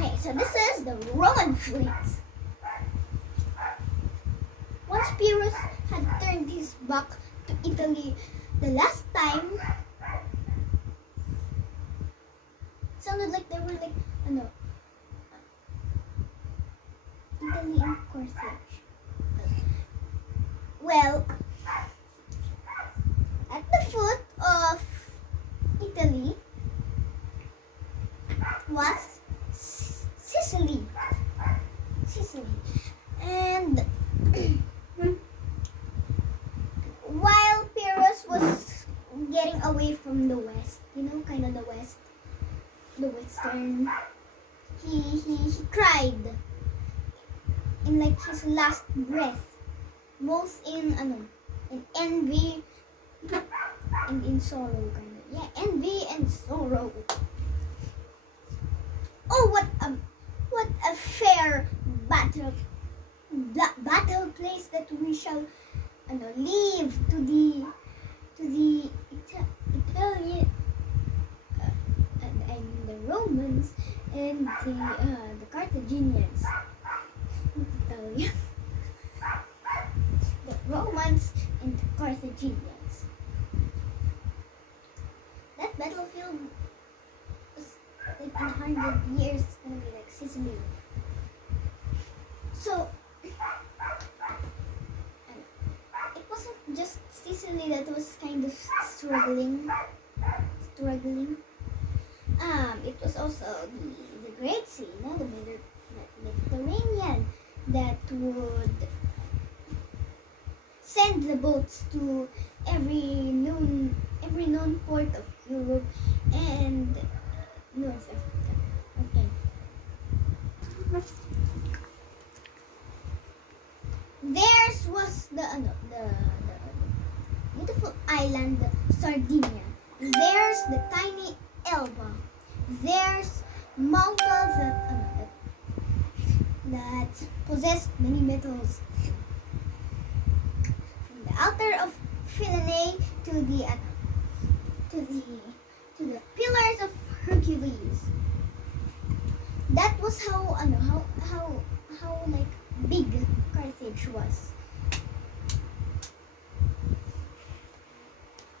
Okay, so this is the Roman fleet. Once Pyrrhus had turned his back to Italy the last time, it sounded like they were like, Italy and Carthage. Well, at the foot of Italy was Sicily. And while Pyrrhus was getting away from the west, kind of the western, he cried in like his last breath, both in envy and in sorrow, envy and sorrow. Oh, what a fair battle place that we shall leave to the Italian, the Romans and the Carthaginians. Italian. The Romans and the Carthaginians. That battlefield was like in 100 years. It's gonna be like Sicily. So it wasn't just Sicily that was kind of struggling. It was also the Great Sea, the Mediterranean, that would send the boats to every known port of Europe and North Africa. Okay. Theirs was the beautiful island Sardinia. There's the tiny Elba. There's mountains that possess many metals. From the altar of Philoene to the pillars of Hercules. That was how like big Carthage was.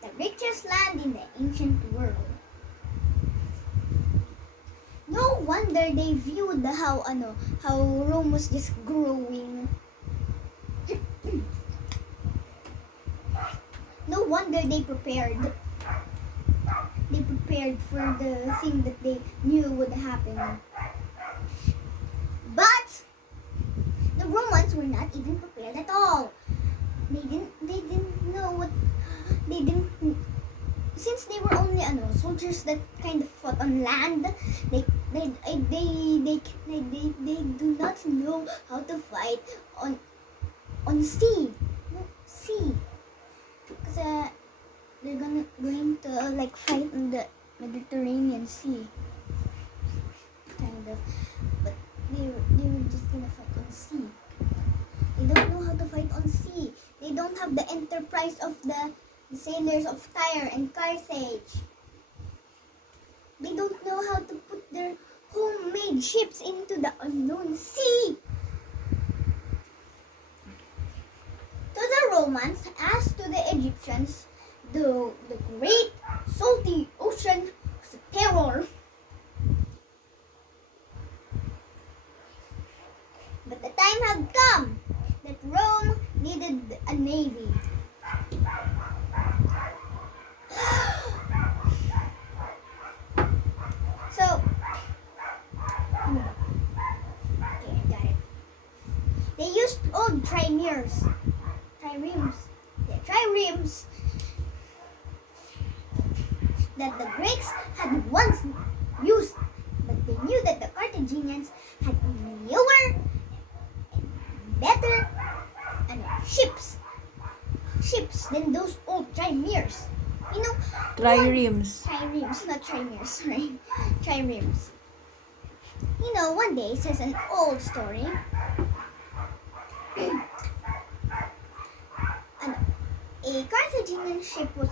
The richest land in the ancient world. No wonder they viewed how Rome was just growing. No wonder they prepared for the thing that they knew would happen. But the Romans were not even prepared at all. They didn't know what they didn't. Since they were only soldiers that kind of fought on land, they do not know how to fight on sea. Because they're going to like fight in the Mediterranean Sea, kind of. But they were just gonna fight on sea. They don't know how to fight on sea. They don't have the enterprise of the sailors of Tyre and Carthage. They don't know how to put their homemade ships into the unknown sea. To the Romans, as to the Egyptians, the great salty ocean was a terror. But the time had come that Rome needed a navy. So, okay, I got it. They used old triremes that the Greeks had once used, but they knew that the Carthaginians had newer and better ships than those old triremes. Triremes. Triremes, not triremes, sorry. Triremes. One day, says an old story, a Carthaginian ship was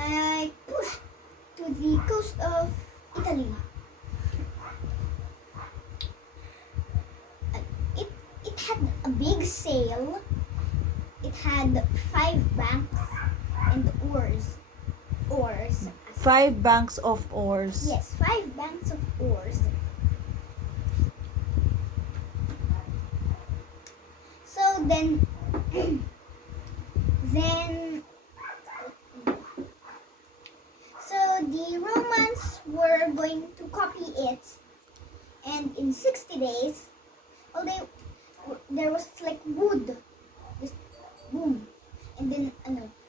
like pushed to the coast of Italy. It had a big sail. It had 5 banks and oars. Oars. 5 banks of oars. Yes, 5 banks of oars. So then, so the Romans were going to copy it, and in 60 days, well, there was like wood, just boom, and then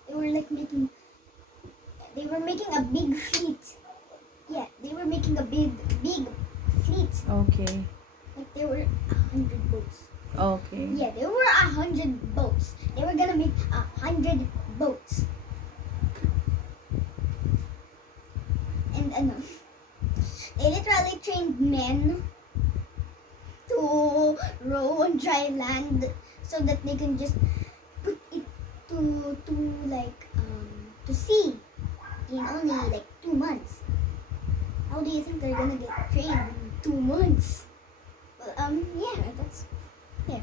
they were like they were making a big fleet. Yeah, they were making a big fleet. Okay. Like there were 100 boats. Okay. Yeah, there were 100 boats. They were gonna make 100 boats. And they literally trained men to row on dry land so that they can just put it to sea in only like 2 months. How do you think they're gonna get trained in 2 months? Well, yeah, that's yeah.